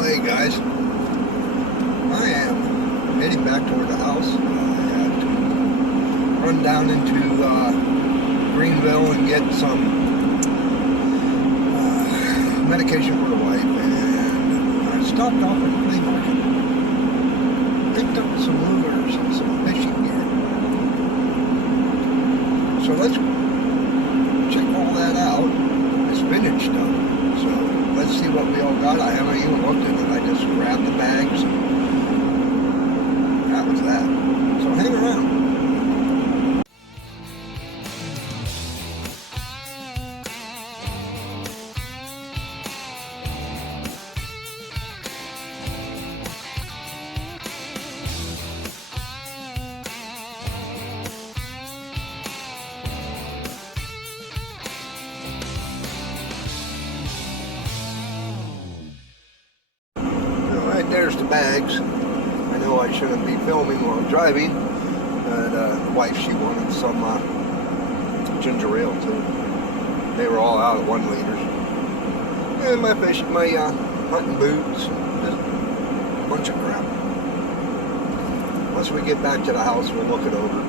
Well, hey guys, I am heading back toward the house. I had to run down into Greenville and get some medication for the wife, and I stopped off at the flea market, picked up some lures and some fishing gear. So let's check all that out. The spinach stuff. So let's see what we all got. I haven't even looked at it. I just grabbed the bags. That was that. So hang around. There's the bags. I know I shouldn't be filming while driving, but the wife, she wanted some ginger ale too. They were all out of 1 liters. And my hunting boots, just a bunch of crap. Once we get back to the house, we'll look it over.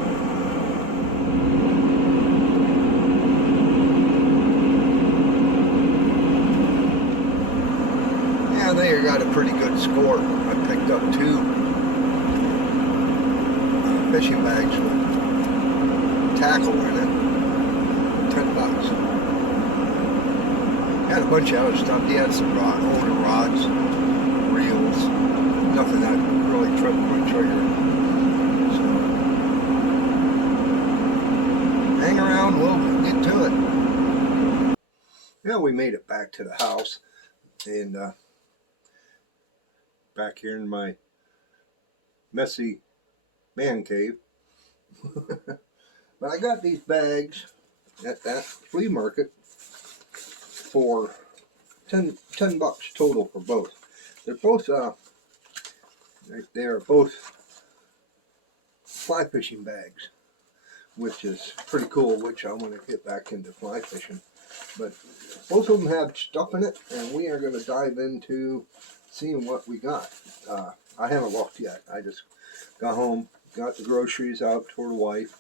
There got a pretty good score. I picked up 2 fishing bags with tackle in it, $10. Had a bunch of other stuff. He had some older rods, reels, nothing that really tripped my trigger. So hang around, we'll get to it. Yeah, we made it back to the house, and back here in my messy man cave. But I got these bags at that flea market for 10 bucks total for both. They're both they are both fly fishing bags, which is pretty cool, which I want to get back into fly fishing. But both of them have stuff in it, and we are going to dive into seeing what we got. I haven't looked yet. I just got home, got the groceries out for the wife,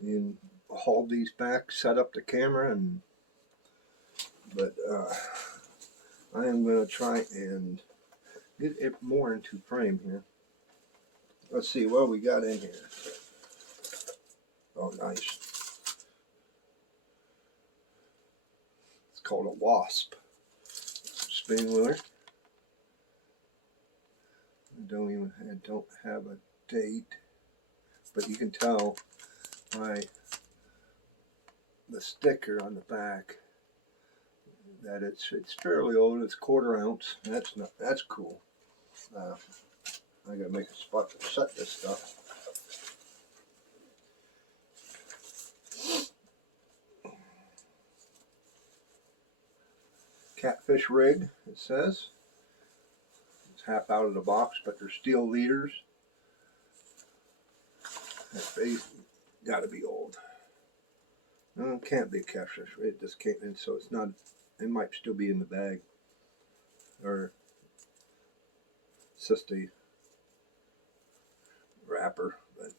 and hauled these back, set up the camera, but I am going to try and get it more into frame here. Let's see what we got in here. Oh, nice. It's called a wasp spinning lure. I don't have a date, but you can tell by the sticker on the back that it's fairly old. It's 1/4 ounce. That's cool. I gotta make a spot to set this stuff. Catfish rig, it says. It's half out of the box, but they're steel leaders. That base gotta be old. No, it can't be a catfish. It just can't, and so it's not. It might still be in the bag, or it's just a wrapper. But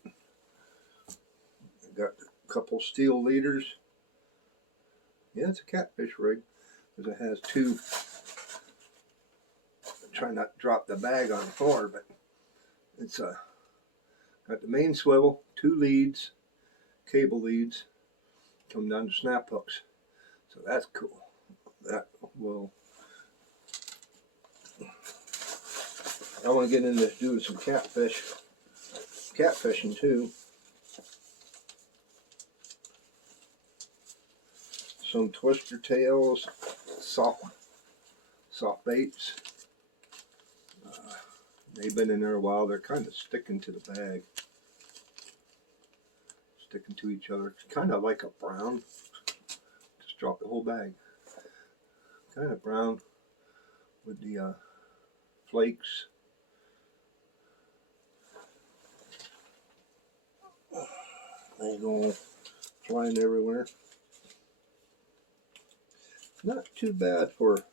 I got a couple steel leaders. Yeah, it's a catfish rig because it has 2. Try not to drop the bag on the floor, but it's got the main swivel, 2 leads, cable leads, come down to snap hooks. So that's cool. That will. I want to get into doing some catfishing too. Some twister tails, soft baits. They've been in there a while. They're kind of sticking to the bag, sticking to each other. It's kind of like a brown. Just drop the whole bag. Kind of brown with the flakes. They go flying everywhere. Not too bad for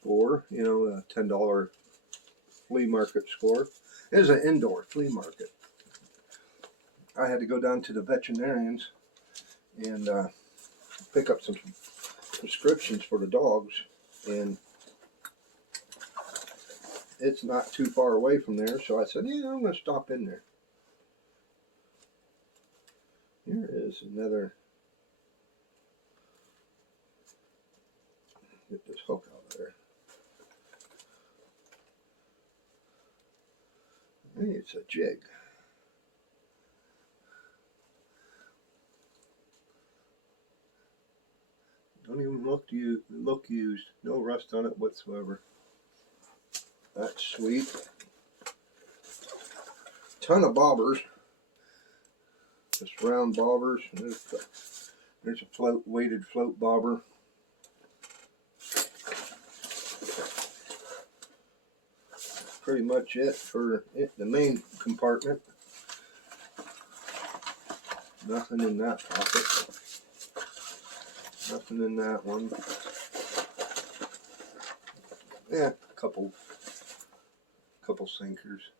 score, you know, a $10 flea market score. It was an indoor flea market. I had to go down to the veterinarians and pick up some prescriptions for the dogs, and it's not too far away from there, so I said, yeah, I'm going to stop in there. Here is another, get this hook out of there. Hey, it's a jig. Don't even look used. No rust on it whatsoever. That's sweet. Ton of bobbers. Just round bobbers. There's a weighted float bobber. Pretty much it for the main compartment. Nothing in that pocket. Nothing in that one. Yeah, a couple sinkers.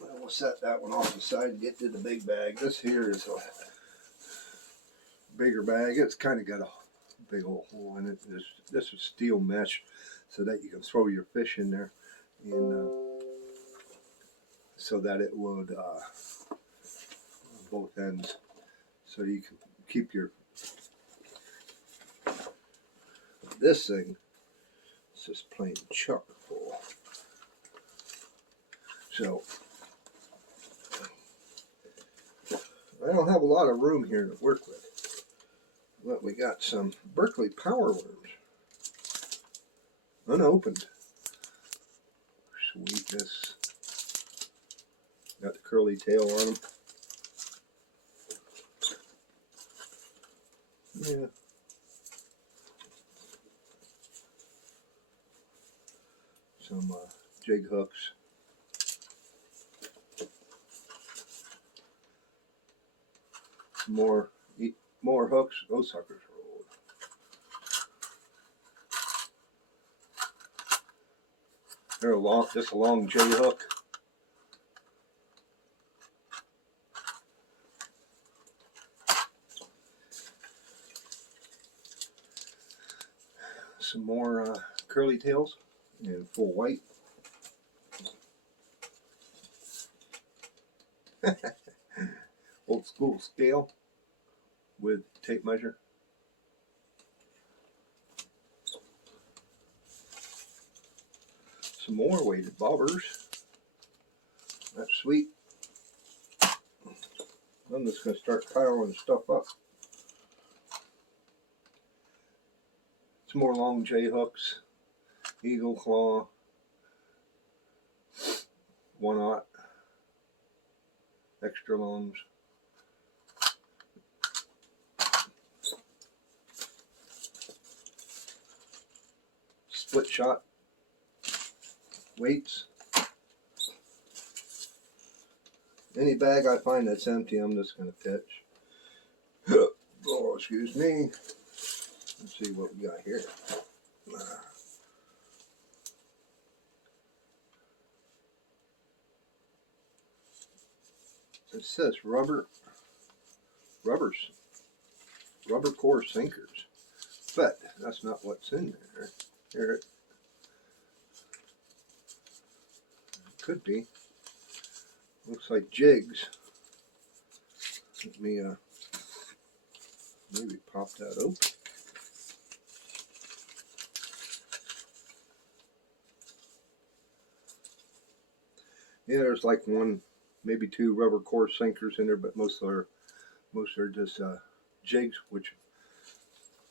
We'll set that one off the side and get to the big bag. This here is a bigger bag. It's kind of got a big old hole in it. This is steel mesh so that you can throw your fish in there, and so that it would both ends, so you can keep your, this thing is just plain chock full. So I don't have a lot of room here to work with, but we got some Berkeley power worms, unopened. Sweetness. Got the curly tail on them. Yeah. Some jig hooks. More hooks. Those suckers are old. They're just a long J hook. Some more curly tails in full white. Old school scale with tape measure. Some more weighted bobbers. That's sweet. I'm just going to start piling stuff up. Some more long J hooks, eagle claw, 1/0, extra longs. Split shot weights. Any bag I find that's empty, I'm just going to pitch. Oh, excuse me. Let's see what we got here. It says rubber core sinkers, but that's not what's in there. Here it could be. Looks like jigs. Let me maybe pop that open. Yeah, there's like one, maybe two rubber core sinkers in there, but most are just jigs, which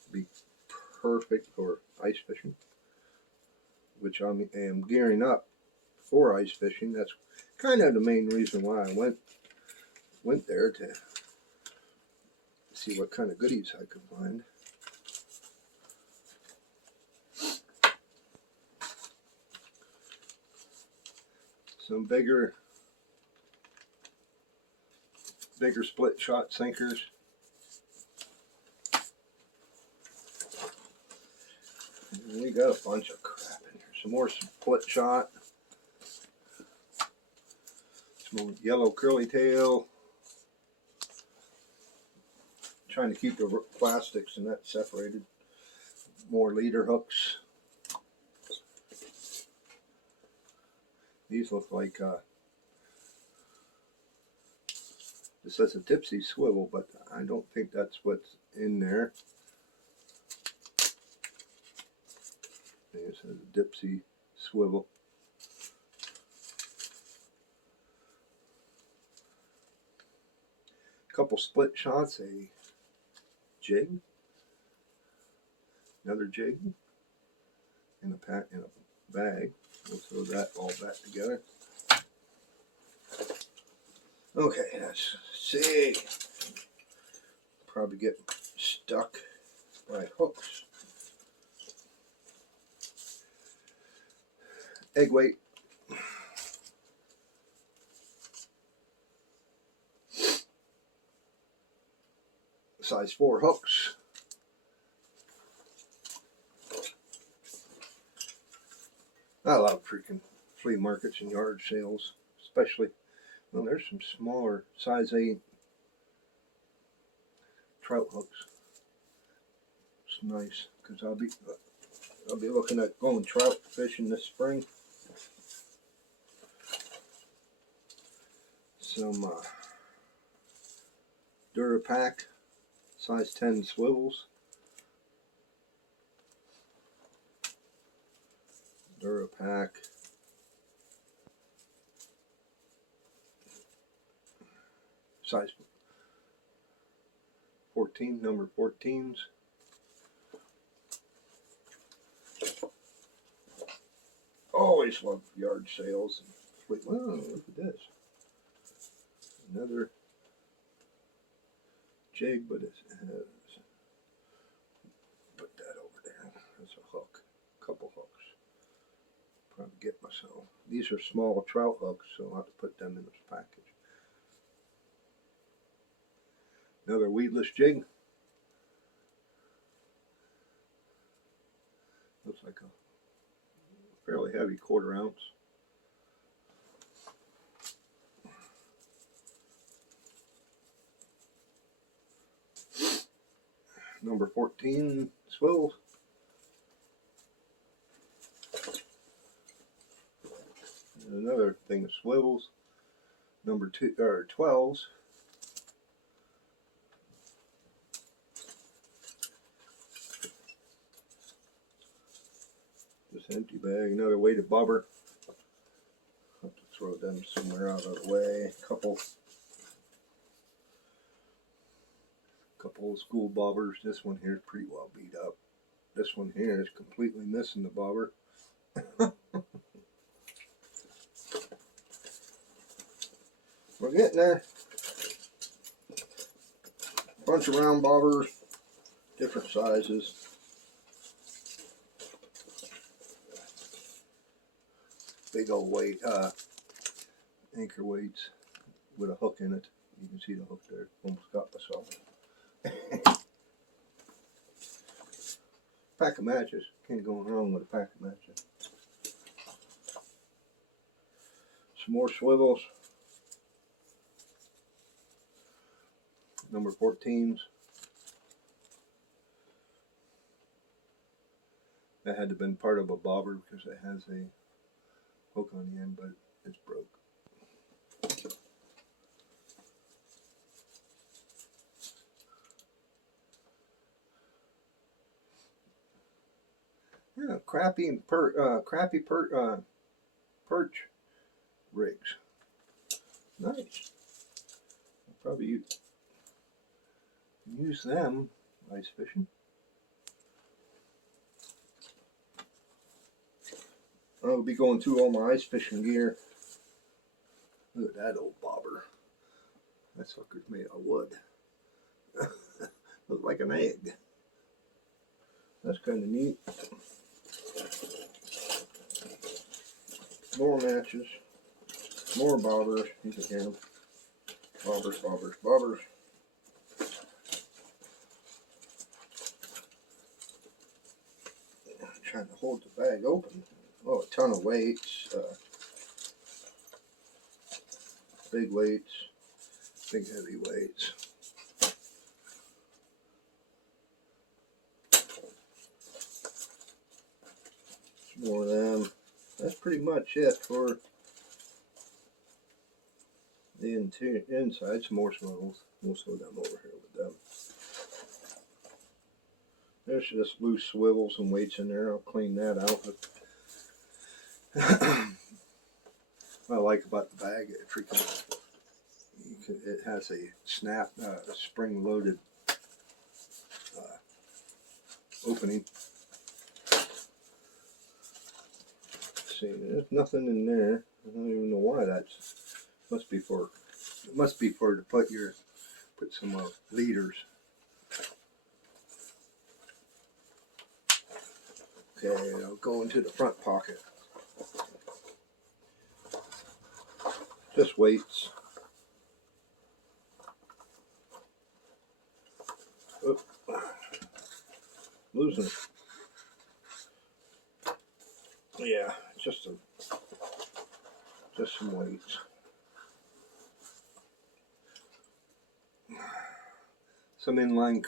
would be perfect for ice fishing, which I am gearing up for ice fishing. That's kind of the main reason why I went there, to see what kind of goodies I could find. Some bigger split shot sinkers. And we got a bunch of crap in here. Some more split shot. Some more yellow curly tail. Trying to keep the plastics and that separated. More leader hooks. These look like this says a Dipsy swivel, but I don't think that's what's in there. It says a Dipsy swivel. Couple split shots, a jig, another jig, and a pack in a bag. We'll throw that all back together. Okay, let's see. Probably get stuck by hooks. Egg weight. Size 4 hooks. I love freaking flea markets and yard sales, especially. Well, there's some smaller size 8 trout hooks. It's nice because I'll be looking at going trout fishing this spring. Some Durapack size 10 swivels. Durapack. Size 14, number 14s. Always love yard sales. Wait, wow, look at this. Another jig, but it has, put that over there. That's a hook. A couple hooks. Probably get myself. These are small trout hooks, so I'll have to put them in this package. Another weedless jig. Looks like a fairly heavy 1/4 ounce. Number 14 swivel. And another thing of swivels. Number 2 or 12s. This empty bag. Another weighted bobber. Have to throw them somewhere out of the way. Couple old school bobbers. This one here is pretty well beat up. This one here is completely missing the bobber. We're getting there. Bunch of round bobbers, different sizes. Big old weight, anchor weights with a hook in it. You can see the hook there. Almost got myself. Pack of matches. Can't go wrong with a pack of matches. Some more swivels. Number 14s. That had to have been part of a bobber because it has a hook on the end, but it's broke. Yeah, crappy perch rigs. Nice. I'll probably use them ice fishing. I'll be going through all my ice fishing gear. Look at that old bobber. That sucker's made of wood. Looks like an egg. That's kind of neat. More matches. More bobbers. You can hear them. Bobbers, bobbers, bobbers. kind of hold the bag open. Oh, a ton of weights, big weights, big heavy weights. More of them. That's pretty much it for the inside. Some more swivels. We'll slow them over here with them. There's just loose swivels and weights in there. I'll clean that out. What I like about the bag, it has a snap, spring-loaded opening. See, there's nothing in there. I don't even know why that's. Must be for to put some leaders. Okay, I'll go into the front pocket. Just weights. Oop. Losing it. Yeah, just some weights. Some inline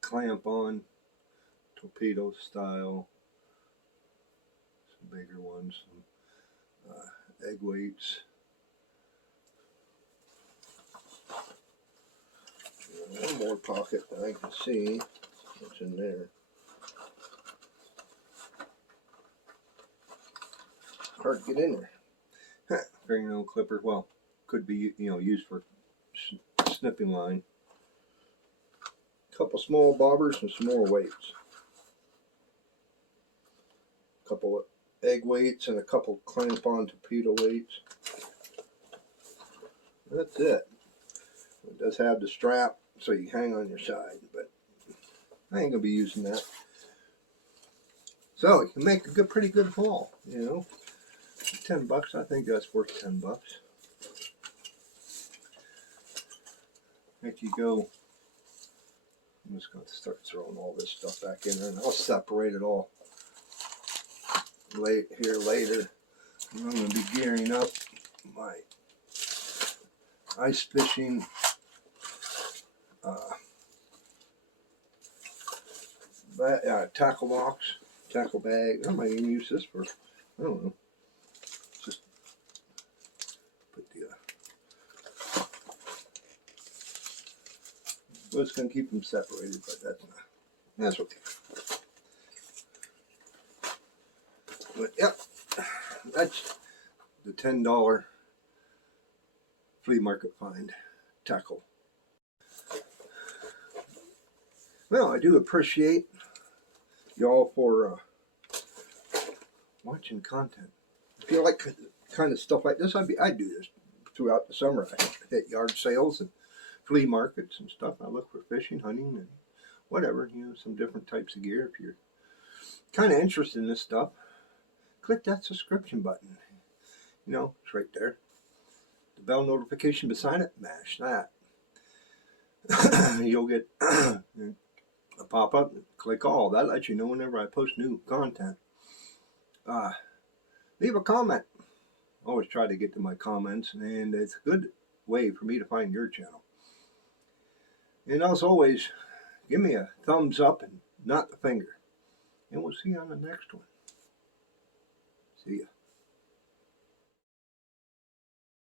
clamp on, torpedo style. Some bigger ones. Some egg weights. One more pocket that I can see what's in there. Hard to get in there. Fingernail clipper. Well, could be used for snipping line. A couple small bobbers and some more weights. A couple of egg weights and a couple clamp-on torpedo weights. That's it. It does have the strap so you hang on your side, but I ain't gonna be using that. So you can make a pretty good haul, $10. I think that's worth $10. If you go, I'm just gonna start throwing all this stuff back in there, and I'll separate it all later. I'm gonna be gearing up my ice fishing tackle box, tackle bag. I might even use this for, I don't know, just put the well, it's going to keep them separated, but that's okay. But yep, that's the $10 flea market find tackle. Well, I do appreciate y'all for watching content. If you like kind of stuff like this, I'd do this throughout the summer. I hit yard sales and flea markets and stuff. I look for fishing, hunting, and whatever, some different types of gear. If you're kind of interested in this stuff, click that subscription button. It's right there. The bell notification beside it, mash that. You'll get a pop-up, click all. That lets you know whenever I post new content. Leave a comment. Always try to get to my comments, and it's a good way for me to find your channel. And as always, give me a thumbs up and not the finger. And we'll see you on the next one. See ya.